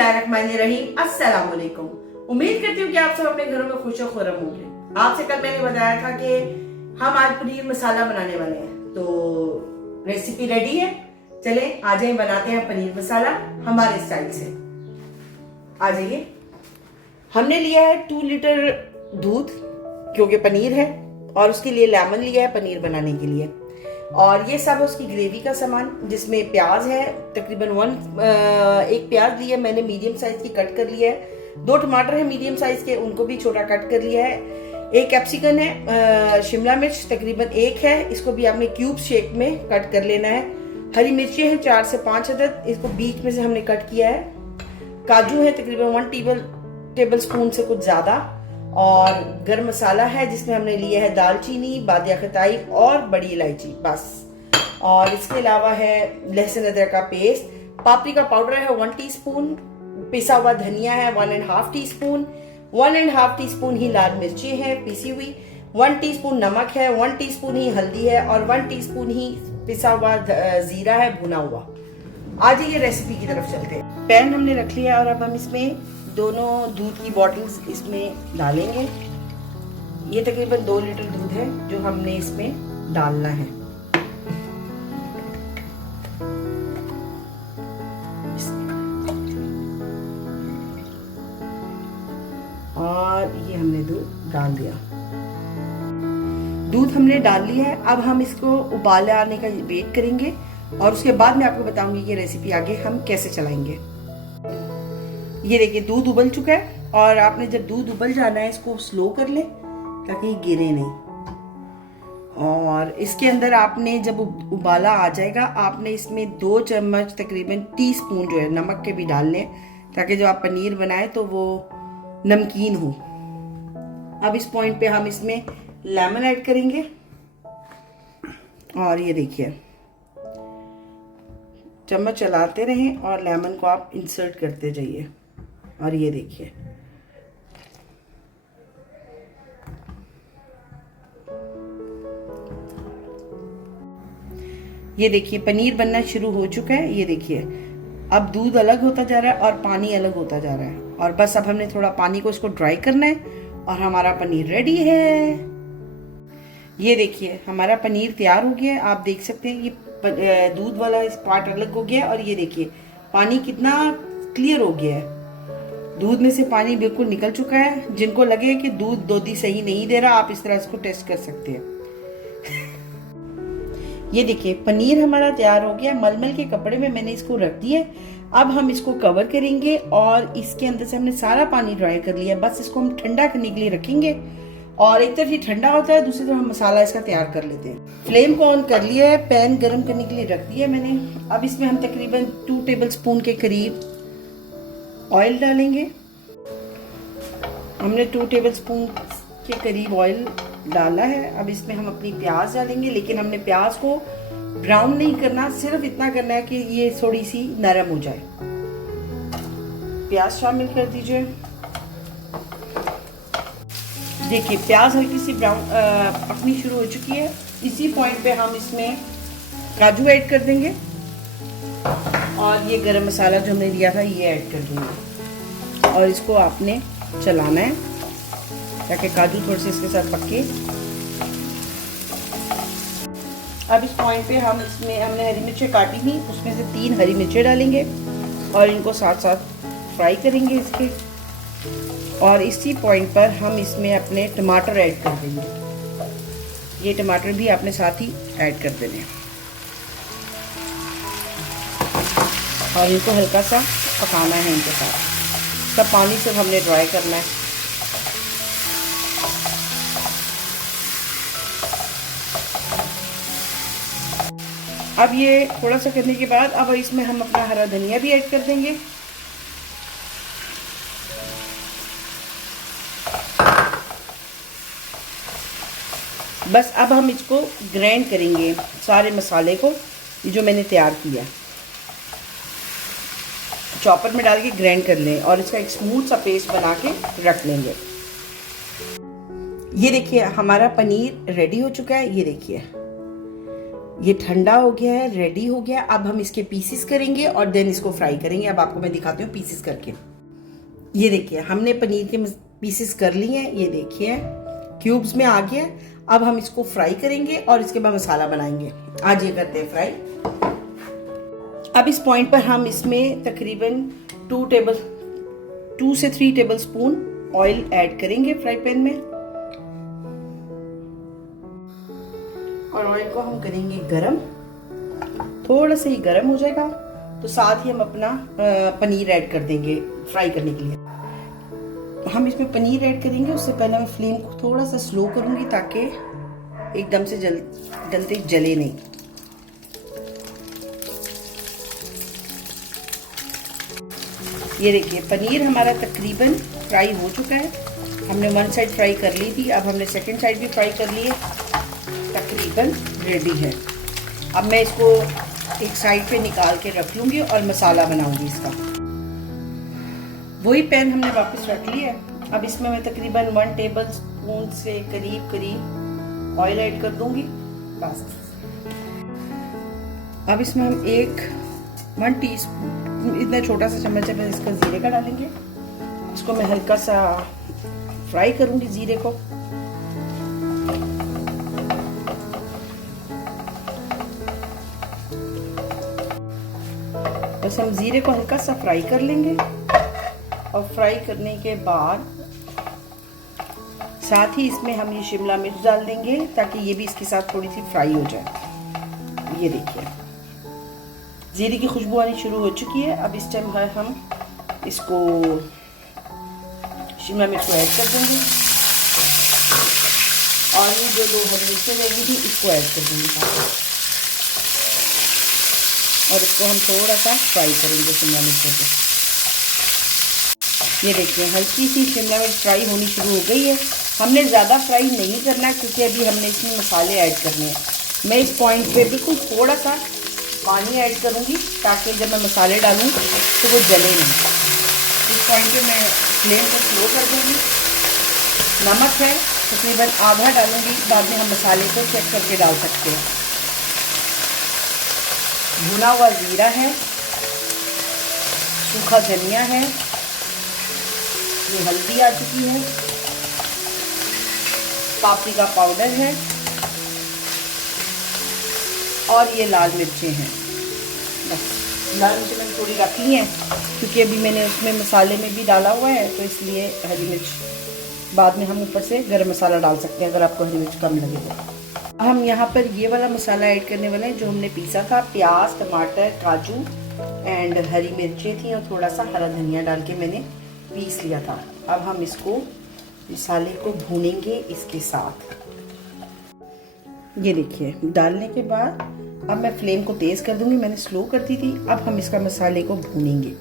बिस्मिल्लाहिर्रहमानिर्रहीम। अस्सलाम वालेकुम। उम्मीद करती हूँ कि आप सब अपने घरों में खुश और खुर्रम होंगे। आपसे कल मैंने बताया था कि हम आज पनीर मसाला बनाने वाले हैं, तो रेसिपी रेडी है। चले आ जाए, बनाते हैं पनीर मसाला हमारे स्टाइल से। आ जाइए। हमने लिया है 2 लीटर दूध, क्योंकि पनीर है, और उसके लिए लेमन लिया है पनीर बनाने के लिए। और ये सब उसकी ग्रेवी का सामान, जिसमें प्याज है तकरीबन एक प्याज लिया मैंने, मीडियम साइज की कट कर लिया है। 2 टमाटर है मीडियम साइज के, उनको भी छोटा कट कर लिया है। एक कैप्सिकम है, शिमला मिर्च तकरीबन 1 है, इसको भी आपने क्यूब शेप में कट कर लेना है। हरी मिर्ची है 4 से 5 अदद, इसको बीच में से हमने कट किया है। काजू है तकरीबन 1 टेबल स्पून से कुछ ज्यादा। और गरम मसाला है, जिसमें हमने लिया है दालचीनी, बादिया खताई और बड़ी इलायची, बस। और इसके अलावा है लहसुन अदरक का पेस्ट। पापरिका पाउडर है 1 टीस्पून, पिसा हुआ धनिया है 1.5 टीस्पून, 1.5 टीस्पून ही लाल मिर्ची है पिसी हुई, 1 टीस्पून नमक है, 1 टीस्पून ही हल्दी है, और 1 टीस्पून ही पिसा हुआ जीरा है भुना हुआ। आज ये रेसिपी की तरफ चलते हैं। पैन हमने रख लिया और अब हम इसमें दोनों दूध की बॉटल्स इसमें डालेंगे। ये तकरीबन 2 लीटर दूध है जो हमने इसमें डालना है। और ये हमने दूध डाल दिया। दूध हमने डाल लिया है। अब हम इसको उबाल आने का वेट करेंगे, और उसके बाद मैं आपको बताऊंगी ये रेसिपी आगे हम कैसे चलाएंगे। ये देखिए दूध उबल चुका है, और आपने जब दूध उबल जाना है इसको स्लो कर ले ताकि गिरे नहीं। और इसके अंदर आपने जब उबाला आ जाएगा, आपने इसमें 2 चम्मच तकरीबन टीस्पून जो है नमक के भी डाल लें, ताकि जब आप पनीर बनाए तो वो नमकीन हो। अब इस पॉइंट पे हम इसमें लेमन ऐड करेंगे। और ये देखिए चम्मच चलाते रहें और लेमन को आप इंसर्ट करते जाइए। और ये देखिए पनीर बनना शुरू हो चुका है। ये देखिए अब दूध अलग होता जा रहा है और पानी अलग होता जा रहा है, और बस अब हमने थोड़ा पानी को इसको ड्राई करना है और हमारा पनीर रेडी है। ये देखिए हमारा पनीर तैयार हो गया है। आप देख सकते हैं ये दूध वाला इस पार्ट अलग हो गया है, और ये देखिए पानी कितना क्लियर हो गया है। दूध में से पानी बिल्कुल निकल चुका है। जिनको लगे कि दूध दोधी सही नहीं दे रहा, आप इस तरह इसको टेस्ट कर सकते हैं। ये देखिए पनीर हमारा तैयार हो गया। मलमल के कपड़े में मैंने इसको रख दिया। अब हम इसको कवर करेंगे, और इसके अंदर से हमने सारा पानी ड्राई कर लिया। बस इसको हम ठंडा करने के लिए रखेंगे, और एक तरफ ये ठंडा होता है, दूसरी तरफ हम मसाला इसका तैयार कर लेते हैं। फ्लेम को ऑन कर लिया है, पैन गर्म करने के लिए रख दिया मैंने। अब इसमें हम तकरीबन 2 टेबल स्पून के करीब ऑयल डालेंगे। हमने 2 टेबल स्पून के करीब ऑयल डाला है। अब इसमें हम अपनी प्याज डालेंगे, लेकिन हमने प्याज को ब्राउन नहीं करना, सिर्फ इतना करना है कि ये थोड़ी सी नरम हो जाए। प्याज शामिल कर दीजिए। देखिए प्याज हल्की सी ब्राउन पकनी शुरू हो चुकी है। इसी पॉइंट पे हम इसमें काजू ऐड कर देंगे, और ये गरम मसाला जो हमने लिया था ये ऐड कर देंगे। और इसको आपने चलाना है ताकि काजू थोड़े से इसके साथ पके। अब इस पॉइंट पे हम इसमें हमने हरी मिर्चें काटी थी, उसमें से 3 हरी मिर्चें डालेंगे, और इनको साथ साथ फ्राई करेंगे इसके। और इसी पॉइंट पर हम इसमें अपने टमाटर ऐड कर देंगे। ये टमाटर भी आपने साथ ही ऐड कर देने, और इनको हल्का सा पकाना है। इनके साथ सब पानी से हमने ड्राई करना है। अब ये थोड़ा सा करने के बाद अब इसमें हम अपना हरा धनिया भी ऐड कर देंगे। बस अब हम इसको ग्राइंड करेंगे, सारे मसाले को, ये जो मैंने तैयार किया चॉपर में डाल के ग्राइंड कर लें, और इसका एक स्मूथ सा पेस्ट बना के रख लेंगे। ये देखिए हमारा पनीर रेडी हो चुका है। ये देखिए ये ठंडा हो गया है, रेडी हो गया। अब हम इसके पीसेस करेंगे और देन इसको फ्राई करेंगे। अब आपको मैं दिखाती हूँ पीसेस करके। ये देखिए हमने पनीर के पीसेस कर लिए हैं, ये देखिए क्यूब्स में आ गया। अब हम इसको फ्राई करेंगे और इसके बाद मसाला बनाएंगे। आज ये करते हैं फ्राई। अब इस पॉइंट पर हम इसमें तकरीबन 2 से 3 टेबल स्पून ऑयल ऐड करेंगे फ्राई पैन में, और ऑयल को हम करेंगे गरम। थोड़ा सा ही गरम हो जाएगा तो साथ ही हम अपना पनीर ऐड कर देंगे फ्राई करने के लिए। हम इसमें पनीर ऐड करेंगे, उससे पहले मैं फ्लेम को थोड़ा सा स्लो करूंगी ताकि एकदम से जलते जले नहीं। ये देखिए पनीर हमारा तकरीबन फ्राई हो चुका है। हमने वन साइड फ्राई कर ली थी, अब हमने सेकंड साइड भी फ्राई कर ली है, तकरीबन रेडी है। अब मैं इसको एक साइड पे निकाल के रख लूंगी और मसाला बनाऊंगी इसका। वही पैन हमने वापस रख लिया है। अब इसमें मैं तकरीबन 1 टेबल स्पून से करीब ऑयल ऐड कर दूंगी बस। अब इसमें हम 1 टीस्पून, इतना छोटा सा चम्मच है, इसका जीरे का डालेंगे। इसको मैं हल्का सा फ्राई करूंगी जीरे को। बस हम जीरे को हल्का सा फ्राई कर लेंगे और फ्राई करने के बाद साथ ही इसमें हम ये शिमला मिर्च डाल देंगे ताकि ये भी इसके साथ थोड़ी सी फ्राई हो जाए। ये देखिए जीरे की खुशबू आनी शुरू हो चुकी है। अब इस टाइम हम इसको शिमला मिर्च को ऐड कर देंगे और ये जो 2 हरी मिर्चें लगी थी इसको ऐड कर देंगे और इसको हम थोड़ा सा फ्राई करेंगे शिमला मिर्चों को। ये देखिए हल्की सी शिमला मिर्च फ्राई होनी शुरू हो गई है। हमने ज़्यादा फ्राई नहीं करना क्योंकि अभी हमने इसमें मसाले ऐड करने हैं। मैं इस पॉइंट पे बिल्कुल थोड़ा सा पानी ऐड करूँगी ताकि जब मैं मसाले डालूँ तो वो जले नहीं। इस पॉइंट पे मैं फ्लेम को स्लो कर दूँगी। नमक है तकरीबन आधा डालूँगी, बाद में हम मसाले को चेक करके डाल सकते हैं। भुना हुआ जीरा है, सूखा धनिया है, ये हल्दी आ चुकी है, पापरिका पाउडर है और ये लाल मिर्चें हैं। बस लाल मिर्चें मैंने थोड़ी रख ली हैं क्योंकि अभी मैंने उसमें मसाले में भी डाला हुआ है, तो इसलिए हरी मिर्च बाद में हम ऊपर से गरम मसाला डाल सकते हैं अगर आपको हरी मिर्च कम लगे तो। हम यहाँ पर ये वाला मसाला ऐड करने वाले हैं जो हमने पीसा था। प्याज, टमाटर, काजू एंड हरी मिर्चें थी और थोड़ा सा हरा धनिया डाल के मैंने पीस लिया था। अब हम इसको मसाले को भूनेंगे इसके साथ। ये देखिए डालने के बाद अब मैं फ्लेम को तेज़ कर दूंगी, मैंने स्लो कर दी थी। अब हम इसका मसाले को भूनेंगे,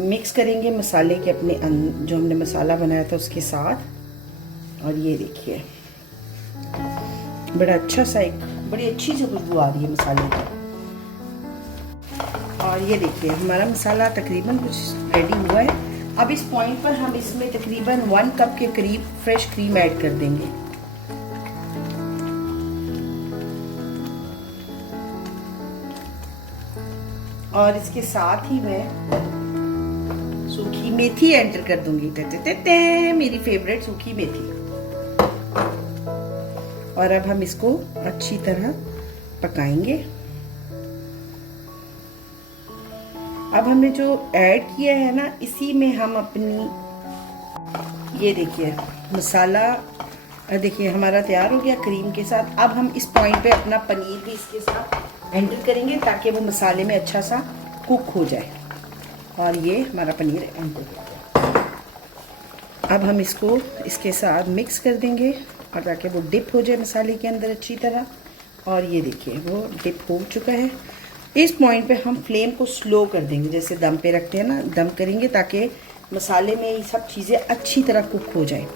मिक्स करेंगे मसाले के अपने जो हमने मसाला बनाया था उसके साथ। और ये देखिए बड़ा अच्छा सा बड़ी अच्छी सी खुशबू आ रही है मसाले की। और ये देखिए हमारा मसाला तकरीबन कुछ रेडी हुआ है। अब इस पॉइंट पर हम इसमें तकरीबन 1 कप के करीब फ्रेश क्रीम ऐड कर देंगे। और इसके साथ ही मैं सूखी मेथी एंटर कर दूंगी। मेरी फेवरेट सूखी मेथी। और अब हम इसको अच्छी तरह पकाएंगे। अब हमने जो ऐड किया है ना, इसी में हम अपनी ये देखिए मसाला देखिए हमारा तैयार हो गया क्रीम के साथ। अब हम इस पॉइंट पे अपना पनीर भी इसके साथ एंटर करेंगे ताकि वो मसाले में अच्छा सा कुक हो जाए। और ये हमारा पनीर एंटर हो गया। अब हम इसको इसके साथ मिक्स कर देंगे और ताकि वो डिप हो जाए मसाले के अंदर अच्छी तरह। और ये देखिए वो डिप हो चुका है। इस पॉइंट पे हम फ्लेम को स्लो कर देंगे, जैसे दम पे रखते हैं ना, दम करेंगे ताकि मसाले में ये सब चीज़ें अच्छी तरह कुक हो जाए।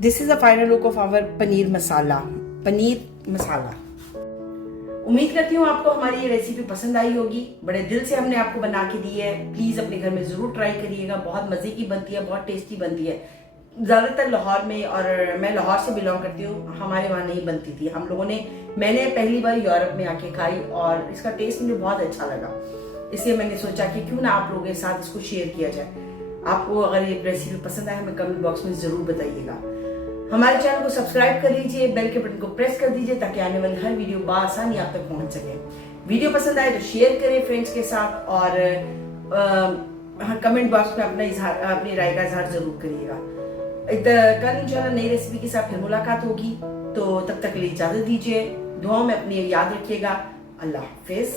This is the final look of our paneer masala. उम्मीद करती हूँ आपको हमारी ये रेसिपी पसंद आई होगी। बड़े दिल से हमने आपको बना के दी है। प्लीज़ अपने घर में ज़रूर ट्राई करिएगा। बहुत मज़े की बनती है, बहुत टेस्टी बनती है। ज़्यादातर लाहौर में, और मैं लाहौर से बिलोंग करती हूँ, हमारे वहाँ नहीं बनती थी। मैंने पहली बार यूरोप में आके खाई और इसका टेस्ट मुझे बहुत अच्छा लगा, इसलिए मैंने सोचा कि क्यों ना आप लोगों के साथ इसको शेयर किया जाए। आपको अगर ये रेसिपी पसंद आए हमें कमेंट बॉक्स में ज़रूर बताइएगा। हमारे चैनल को सब्सक्राइब कर लीजिए, बेल के बटन को प्रेस कर दीजिए ताकि आने वाली हर वीडियो बआसानी आप तक पहुंच सके। वीडियो पसंद आए तो शेयर करें फ्रेंड्स के साथ, और कमेंट बॉक्स में अपनी राय का इजहार जरूर करिएगा। कल इंशाल्लाह नई रेसिपी के साथ फिर मुलाकात होगी, तो तब तक के लिए इजाजत दीजिए। दुआओं में अपनी याद रखिएगा। अल्लाह हाफिज।